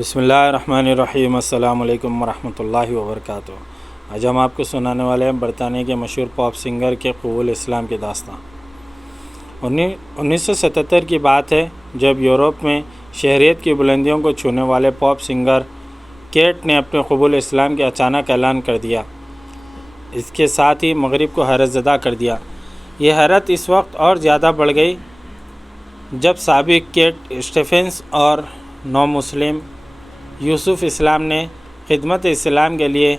بسم اللہ الرحمن الرحیم۔ السلام علیکم ورحمۃ اللہ وبرکاتہ۔ آج ہم آپ کو سنانے والے ہیں برطانیہ کے مشہور پاپ سنگر کے قبول اسلام کی داستان۔ 1977 کی بات ہے جب یورپ میں شہریت کی بلندیوں کو چھونے والے پاپ سنگر کیٹ نے اپنے قبول اسلام کے اچانک اعلان کر دیا۔ اس کے ساتھ ہی مغرب کو حیرت زدہ کر دیا۔ یہ حیرت اس وقت اور زیادہ بڑھ گئی جب سابق کیٹ اسٹیفنس اور نو مسلم یوسف اسلام نے خدمت اسلام کے لیے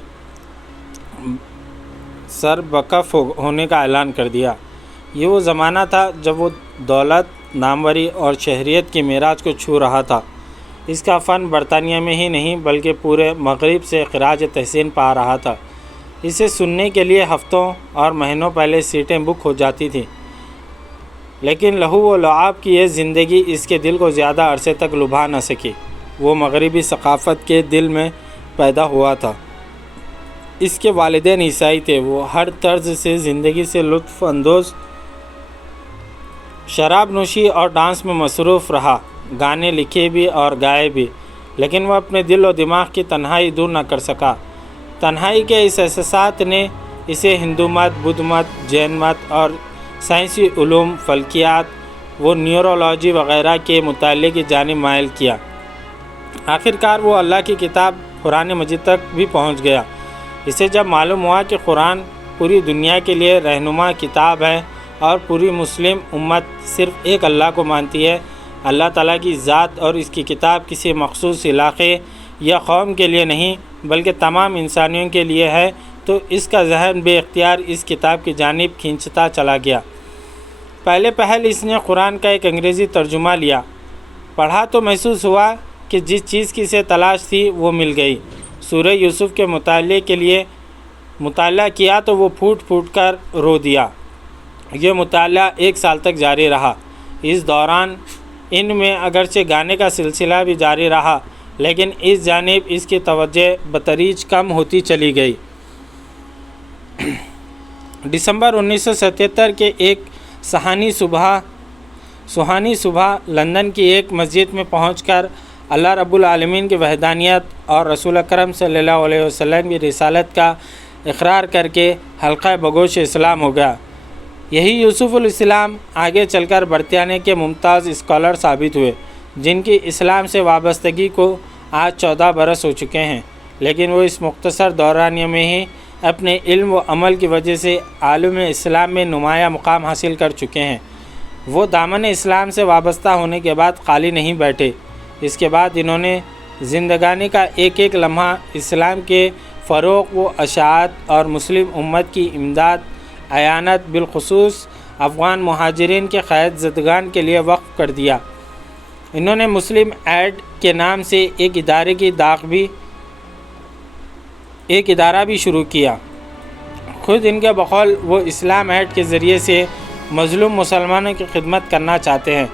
سربکف ہونے کا اعلان کر دیا۔ یہ وہ زمانہ تھا جب وہ دولت، ناموری اور شہریت کی معراج کو چھو رہا تھا۔ اس کا فن برطانیہ میں ہی نہیں بلکہ پورے مغرب سے خراج تحسین پا رہا تھا۔ اسے سننے کے لیے ہفتوں اور مہینوں پہلے سیٹیں بک ہو جاتی تھیں، لیکن لہو و لعاب کی یہ زندگی اس کے دل کو زیادہ عرصے تک لبھا نہ سکی۔ وہ مغربی ثقافت کے دل میں پیدا ہوا تھا۔ اس کے والدین عیسائی تھے۔ وہ ہر طرز سے زندگی سے لطف اندوز، شراب نوشی اور ڈانس میں مصروف رہا، گانے لکھے بھی اور گائے بھی، لیکن وہ اپنے دل و دماغ کی تنہائی دور نہ کر سکا۔ تنہائی کے اس احساسات نے اسے ہندو مت، بدھ مت، جین مت اور سائنسی علوم، فلکیات و نیورولوجی وغیرہ کے مطالعے کی جانب مائل کیا۔ آخرکار وہ اللہ کی کتاب قرآن مجید تک بھی پہنچ گیا۔ اسے جب معلوم ہوا کہ قرآن پوری دنیا کے لیے رہنما کتاب ہے اور پوری مسلم امت صرف ایک اللہ کو مانتی ہے، اللہ تعالیٰ کی ذات، اور اس کی کتاب کسی مخصوص علاقے یا قوم کے لیے نہیں بلکہ تمام انسانیوں کے لیے ہے، تو اس کا ذہن بے اختیار اس کتاب کی جانب کھینچتا چلا گیا۔ پہلے پہل اس نے قرآن کا ایک انگریزی ترجمہ لیا، پڑھا تو محسوس ہوا کہ جس چیز کی اسے تلاش تھی وہ مل گئی۔ سورہ یوسف کے مطالعے کے لیے مطالعہ کیا تو وہ پھوٹ پھوٹ کر رو دیا۔ یہ مطالعہ 1 سال تک جاری رہا۔ اس دوران ان میں اگرچہ گانے کا سلسلہ بھی جاری رہا، لیکن اس جانب اس کی توجہ بتدریج کم ہوتی چلی گئی۔ دسمبر 1977 کے ایک سہانی صبح لندن کی ایک مسجد میں پہنچ کر اللہ رب العالمین کی وحدانیت اور رسول اکرم صلی اللہ علیہ وسلم کی رسالت کا اقرار کر کے حلقہ بگوش اسلام ہو گیا۔ یہی یوسف الاسلام آگے چل کر برطانیہ کے ممتاز اسکالر ثابت ہوئے، جن کی اسلام سے وابستگی کو آج 14 برس ہو چکے ہیں، لیکن وہ اس مختصر دورانیے میں ہی اپنے علم و عمل کی وجہ سے عالم اسلام میں نمایاں مقام حاصل کر چکے ہیں۔ وہ دامن اسلام سے وابستہ ہونے کے بعد خالی نہیں بیٹھے۔ اس کے بعد انہوں نے زندگانی کا ایک ایک لمحہ اسلام کے فروغ و اشاعت اور مسلم امت کی امداد، اعانت، بالخصوص افغان مہاجرین کے قید زدگان کے لیے وقف کر دیا۔ انہوں نے مسلم ایڈ کے نام سے ایک ادارہ بھی شروع کیا۔ خود ان کے بقول وہ اسلام ایڈ کے ذریعے سے مظلوم مسلمانوں کی خدمت کرنا چاہتے ہیں۔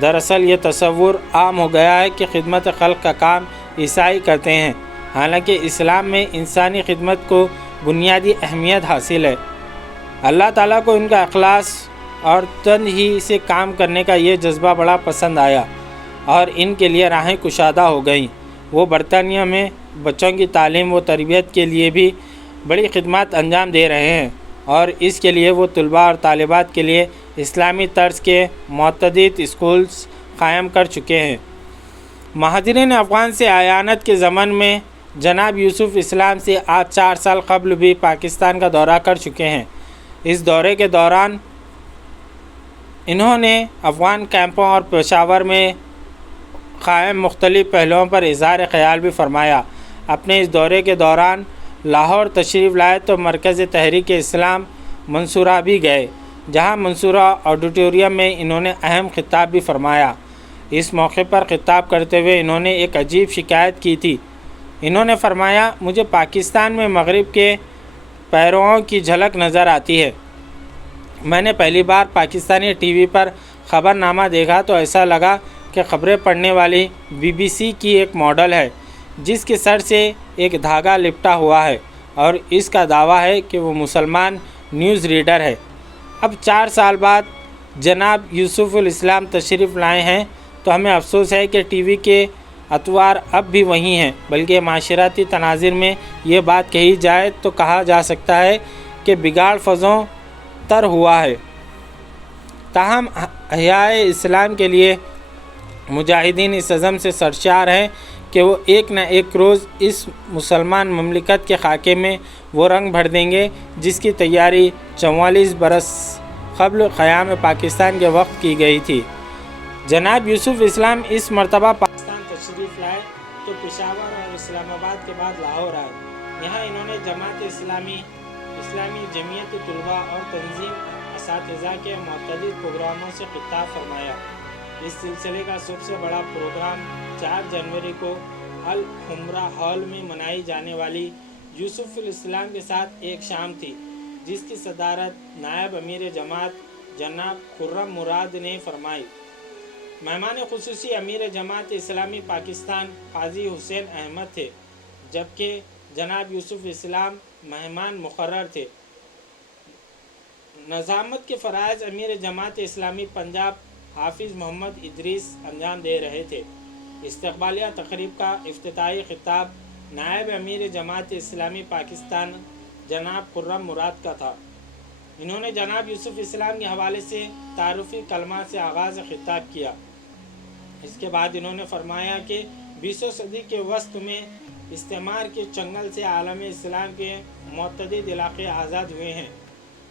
دراصل یہ تصور عام ہو گیا ہے کہ خدمت خلق کا کام عیسائی کرتے ہیں، حالانکہ اسلام میں انسانی خدمت کو بنیادی اہمیت حاصل ہے۔ اللہ تعالیٰ کو ان کا اخلاص اور تنہی سے کام کرنے کا یہ جذبہ بڑا پسند آیا اور ان کے لیے راہیں کشادہ ہو گئیں۔ وہ برطانیہ میں بچوں کی تعلیم و تربیت کے لیے بھی بڑی خدمات انجام دے رہے ہیں، اور اس کے لیے وہ طلباء اور طالبات کے لیے اسلامی طرز کے متعدد اسکولز قائم کر چکے ہیں۔ مہاجرین افغان سے اعانت کے ضمن میں جناب یوسف اسلام سے آج 4 سال قبل بھی پاکستان کا دورہ کر چکے ہیں۔ اس دورے کے دوران انہوں نے افغان کیمپوں اور پشاور میں قائم مختلف پہلوؤں پر اظہار خیال بھی فرمایا۔ اپنے اس دورے کے دوران لاہور تشریف لائے تو مرکز تحریک اسلام منصورہ بھی گئے، جہاں منصورہ آڈیٹوریم میں انہوں نے اہم خطاب بھی فرمایا۔ اس موقع پر خطاب کرتے ہوئے انہوں نے ایک عجیب شکایت کی تھی۔ انہوں نے فرمایا، مجھے پاکستان میں مغرب کے پیروؤں کی جھلک نظر آتی ہے۔ میں نے پہلی بار پاکستانی ٹی وی پر خبر نامہ دیکھا تو ایسا لگا کہ خبریں پڑھنے والی BBC کی ایک ماڈل ہے جس کے سر سے ایک دھاگا لپٹا ہوا ہے، اور اس کا دعویٰ ہے کہ وہ مسلمان نیوز ریڈر ہے۔ اب 4 سال بعد جناب یوسف الاسلام تشریف لائے ہیں تو ہمیں افسوس ہے کہ ٹی وی کے اطوار اب بھی وہی ہیں، بلکہ معاشرتی تناظر میں یہ بات کہی جائے تو کہا جا سکتا ہے کہ بگاڑ فزوں تر ہوا ہے۔ تاہم احیاء اسلام کے لیے مجاہدین اس عزم سے سرشار ہیں کہ وہ ایک نہ ایک روز اس مسلمان مملکت کے خاکے میں وہ رنگ بھر دیں گے جس کی تیاری 44 برس قبل قیام پاکستان کے وقت کی گئی تھی۔ جناب یوسف اسلام اس مرتبہ پاکستان تشریف لائے تو پشاور اور اسلام آباد کے بعد لاہور آئے۔ یہاں انہوں نے جماعت اسلامی جمعیت طلباء اور تنظیم اساتذہ کے متعدد پروگراموں سے خطاب فرمایا۔ اس سلسلے کا سب سے بڑا پروگرام 4 جنوری کو الحمرہ ہال میں منائی جانے والی یوسف الاسلام کے ساتھ ایک شام تھی، جس کی صدارت نائب امیر جماعت جناب خرم مراد نے فرمائی۔ مہمان خصوصی امیر جماعت اسلامی پاکستان قاضی حسین احمد تھے، جبکہ جناب یوسف اسلام مہمان مقرر تھے۔ نظامت کے فرائض امیر جماعت اسلامی پنجاب حافظ محمد ادریس انجام دے رہے تھے۔ استقبالیہ تقریب کا افتتاحی خطاب نائب امیر جماعت اسلامی پاکستان جناب خرم مراد کا تھا۔ انہوں نے جناب یوسف اسلام کے حوالے سے تعارفی کلمات سے آغاز خطاب کیا۔ اس کے بعد انہوں نے فرمایا کہ 20ویں صدی کے وسط میں استعمار کے چنگل سے عالم اسلام کے متعدد علاقے آزاد ہوئے ہیں،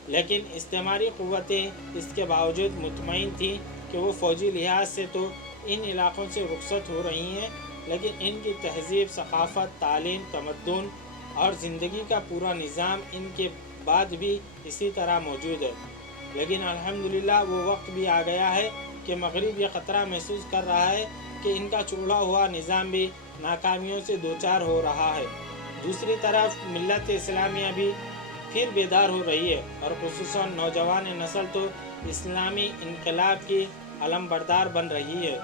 لیکن استعماری قوتیں اس کے باوجود مطمئن تھیں کہ وہ فوجی لحاظ سے تو ان علاقوں سے رخصت ہو رہی ہیں، لیکن ان کی تہذیب، ثقافت، تعلیم، تمدن اور زندگی کا پورا نظام ان کے بعد بھی اسی طرح موجود ہے۔ لیکن الحمدللہ وہ وقت بھی آ گیا ہے کہ مغرب یہ خطرہ محسوس کر رہا ہے کہ ان کا چھوڑا ہوا نظام بھی ناکامیوں سے دوچار ہو رہا ہے۔ دوسری طرف ملت اسلامیہ بھی پھر بیدار ہو رہی ہے، اور خصوصاً نوجوان نسل تو اسلامی انقلاب کی علم بردار بن رہی ہے۔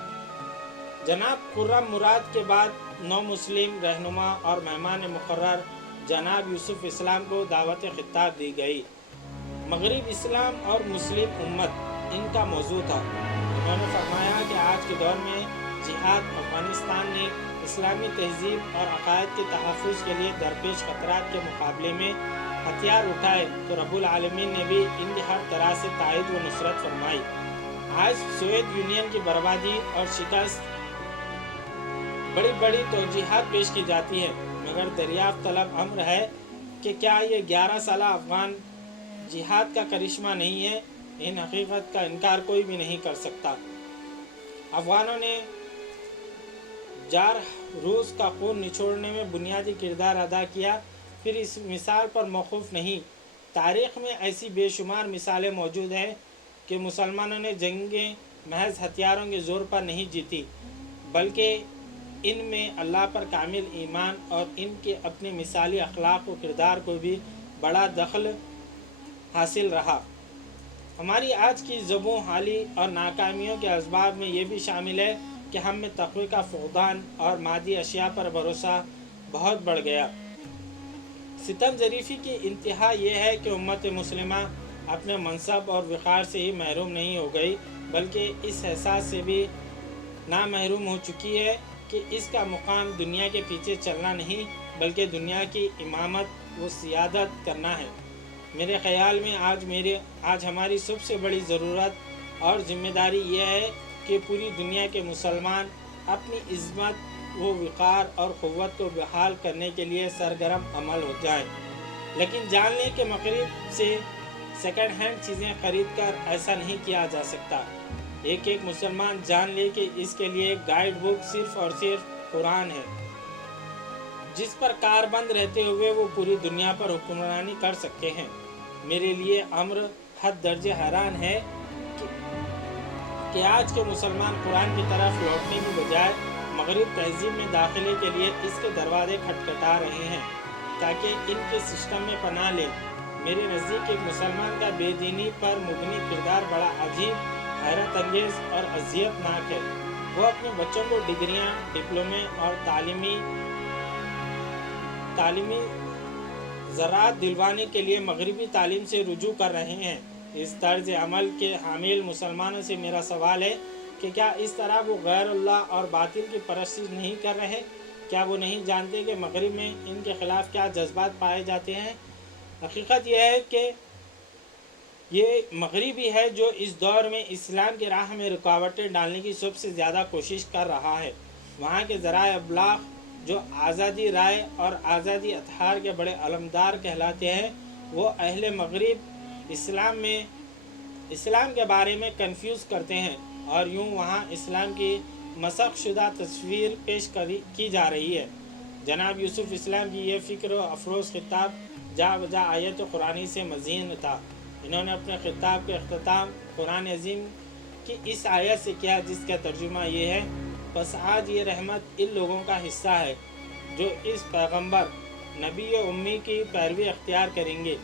جناب خرم مراد کے بعد نو مسلم رہنما اور مہمان مقرر جناب یوسف اسلام کو دعوت خطاب دی گئی۔ مغرب اسلام اور مسلم امت ان کا موضوع تھا۔ انہوں نے فرمایا کہ آج کے دور میں جہاد افغانستان نے اسلامی تہذیب اور عقائد کے تحفظ کے لیے درپیش خطرات کے مقابلے میں ہتھیار اٹھائے تو رب العالمین نے بھی ان کی ہر طرح سے تائید و نصرت فرمائی۔ آج سوویت یونین کی بربادی اور شکست بڑی بڑی توجیہات پیش کی جاتی ہے، مگر دریافت طلب امر ہے کہ کیا یہ 11 سالہ افغان جہاد کا کرشمہ نہیں ہے؟ ان حقیقت کا انکار کوئی بھی نہیں کر سکتا۔ افغانوں نے جار روس کا خون نچوڑنے میں بنیادی کردار ادا کیا، پھر اس مثال پر موقوف نہیں۔ تاریخ میں ایسی بے شمار مثالیں موجود ہیں کہ مسلمانوں نے جنگیں محض ہتھیاروں کے زور پر نہیں جیتی، بلکہ ان میں اللہ پر کامل ایمان اور ان کے اپنے مثالی اخلاق و کردار کو بھی بڑا دخل حاصل رہا۔ ہماری آج کی زبوں حالی اور ناکامیوں کے اسباب میں یہ بھی شامل ہے کہ ہم میں تقوی کا فقدان اور مادی اشیاء پر بھروسہ بہت بڑھ گیا۔ ستم ظریفی کی انتہا یہ ہے کہ امت مسلمہ اپنے منصب اور وقار سے ہی محروم نہیں ہو گئی، بلکہ اس احساس سے بھی نامحروم ہو چکی ہے کہ اس کا مقام دنیا کے پیچھے چلنا نہیں، بلکہ دنیا کی امامت و سیادت کرنا ہے۔ میرے خیال میں آج ہماری سب سے بڑی ضرورت اور ذمہ داری یہ ہے کہ پوری دنیا کے مسلمان اپنی عظمت و وقار اور قوت کو بحال کرنے کے لیے سرگرم عمل ہو جائیں، لیکن جان لیں کہ مغرب سے سیکنڈ ہینڈ چیزیں خرید کر ایسا نہیں کیا جا سکتا۔ ایک مسلمان جان لے کہ اس کے لیے گائیڈ بک صرف اور صرف قرآن ہے، جس پر کاربند رہتے ہوئے وہ پوری دنیا پر حکمرانی کر سکتے ہیں۔ میرے لیے امر حد درجے حیران ہے کہ آج کے مسلمان قرآن کی طرف لوٹنے کی بجائے مغرب تہذیب میں داخلے کے لیے اس کے دروازے کھٹکھٹا رہے ہیں تاکہ ان کے سسٹم میں پناہ لیں۔ میرے نزدیک ایک مسلمان کا بے دینی پر مبنی کردار بڑا عجیب، حیرت انگیز اور اذیت ناک ہے۔ وہ اپنے بچوں کو ڈگریاں، ڈپلومے اور تعلیمی زراعت دلوانے کے لیے مغربی تعلیم سے رجوع کر رہے ہیں۔ اس طرز عمل کے حامل مسلمانوں سے میرا سوال ہے کہ کیا اس طرح وہ غیر اللہ اور باطل کی پرستش نہیں کر رہے؟ کیا وہ نہیں جانتے کہ مغرب میں ان کے خلاف کیا جذبات پائے جاتے ہیں؟ حقیقت یہ ہے کہ یہ مغربی ہے جو اس دور میں اسلام کی راہ میں رکاوٹیں ڈالنے کی سب سے زیادہ کوشش کر رہا ہے۔ وہاں کے ذرائع ابلاغ جو آزادی رائے اور آزادی اظہار کے بڑے علمدار کہلاتے ہیں، وہ اہل مغرب اسلام کے بارے میں کنفیوز کرتے ہیں، اور یوں وہاں اسلام کی مسخ شدہ تصویر پیش کی جا رہی ہے۔ جناب یوسف اسلام کی یہ فکر و افروز خطاب جا بجا آیت قرآنی سے مزین تھا۔ انہوں نے اپنے خطاب کے اختتام قرآن عظیم کی اس آیت سے کیا، جس کا ترجمہ یہ ہے: پس آج یہ رحمت ان لوگوں کا حصہ ہے جو اس پیغمبر نبی امی کی پیروی اختیار کریں گے،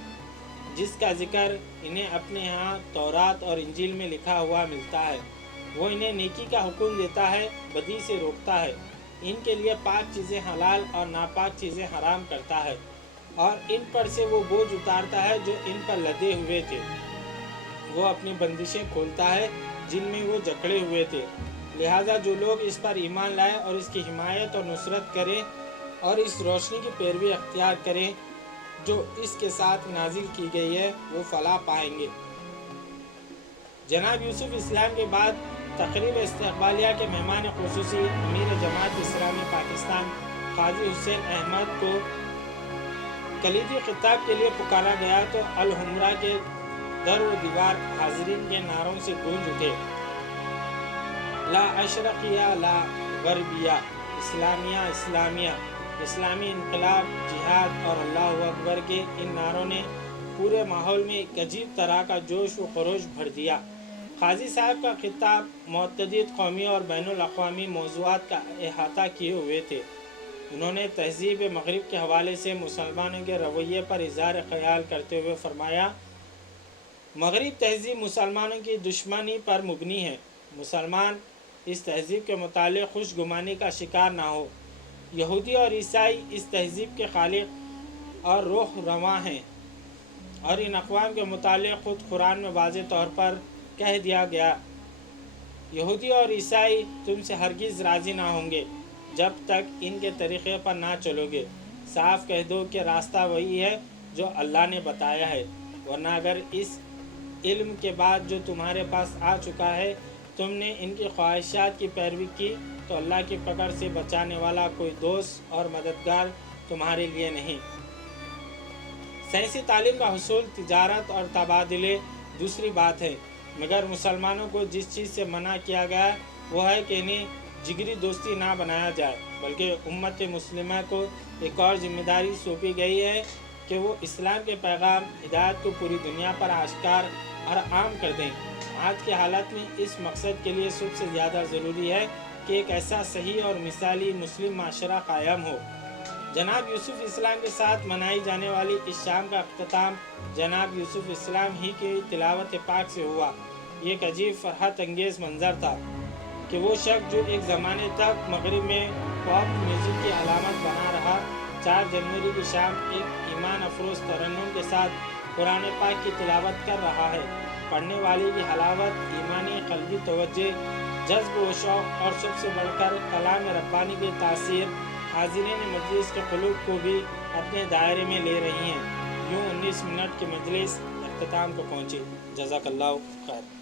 جس کا ذکر انہیں اپنے ہاں تورات اور انجیل میں لکھا ہوا ملتا ہے۔ وہ انہیں نیکی کا حکم دیتا ہے، بدی سے روکتا ہے، ان کے لیے پاک چیزیں حلال اور ناپاک چیزیں حرام کرتا ہے، اور ان پر سے وہ بوجھ اتارتا ہے جو ان پر لدے ہوئے تھے۔ وہ اپنی بندشیں کھولتا ہے جن میں وہ جکڑے ہوئے تھے۔ لہٰذا جو لوگ اس پر ایمان لائے اور اس کی حمایت اور نصرت کریں اور اس روشنی کی پیروی اختیار کریں جو اس کے ساتھ نازل کی گئی ہے، وہ فلاح پائیں گے۔ جناب یوسف اسلام کے بعد تقریب استقبالیہ کے مہمان خصوصی امیر جماعت اسلامی پاکستان قاضی حسین احمد کو کلیدی خطاب کے لیے پکارا گیا تو الحمرا کے در و دیوار حاضرین کے نعروں سے گونج اٹھے: لا اشرقیہ لا غربیہ، اسلامیہ اسلامیہ، اسلامی انقلاب، جہاد اور اللہ اکبر کے ان نعروں نے پورے ماحول میں ایک عجیب طرح کا جوش و خروش بھر دیا۔ قاضی صاحب کا خطاب متعدد قومی اور بین الاقوامی موضوعات کا احاطہ کیے ہوئے تھے۔ انہوں نے تہذیب مغرب کے حوالے سے مسلمانوں کے رویے پر اظہار خیال کرتے ہوئے فرمایا: مغرب تہذیب مسلمانوں کی دشمنی پر مبنی ہے۔ مسلمان اس تہذیب کے متعلق خوش گمانی کا شکار نہ ہو۔ یہودی اور عیسائی اس تہذیب کے خالق اور روح رواں ہیں، اور ان اقوام کے متعلق خود قرآن میں واضح طور پر کہہ دیا گیا: یہودی اور عیسائی تم سے ہرگز راضی نہ ہوں گے جب تک ان کے طریقے پر نہ چلو گے۔ صاف کہہ دو کہ راستہ وہی ہے جو اللہ نے بتایا ہے، ورنہ اگر اس علم کے بعد جو تمہارے پاس آ چکا ہے تم نے ان کی خواہشات کی پیروی کی تو اللہ کی پکڑ سے بچانے والا کوئی دوست اور مددگار تمہارے لیے نہیں۔ سائنسی تعلیم کا حصول، تجارت اور تبادلے دوسری بات ہے، مگر مسلمانوں کو جس چیز سے منع کیا گیا وہ ہے کہ انہیں جگری دوستی نہ بنایا جائے، بلکہ امت مسلمہ کو ایک اور ذمہ داری سونپی گئی ہے کہ وہ اسلام کے پیغام ہدایت کو پوری دنیا پر آشکار اور عام کر دیں۔ آج کی حالت میں اس مقصد کے لیے سب سے زیادہ ضروری ہے کہ ایک ایسا صحیح اور مثالی مسلم معاشرہ قائم ہو۔ جناب یوسف اسلام کے ساتھ منائی جانے والی اس شام کا اختتام جناب یوسف اسلام ہی کی تلاوت پاک سے ہوا۔ یہ ایک عجیب فرحت انگیز منظر تھا کہ وہ شخص جو ایک زمانے تک مغرب میں پاپ میوزک کی علامت بنا رہا، 4 جنوری کی شام ایک ایمان افروز ترنم کے ساتھ قرآن پاک کی تلاوت کر رہا ہے۔ پڑھنے والے کی حلاوت، ایمانی قلبی توجہ، جذب و شوق اور سب سے بڑھ کر کلام ربانی کی تاثیر حاضرین مجلس کے قلوب کو بھی اپنے دائرے میں لے رہی ہیں۔ یوں 19 منٹ کی مجلس اختتام کو پہنچی۔ جزاک اللہ خیر۔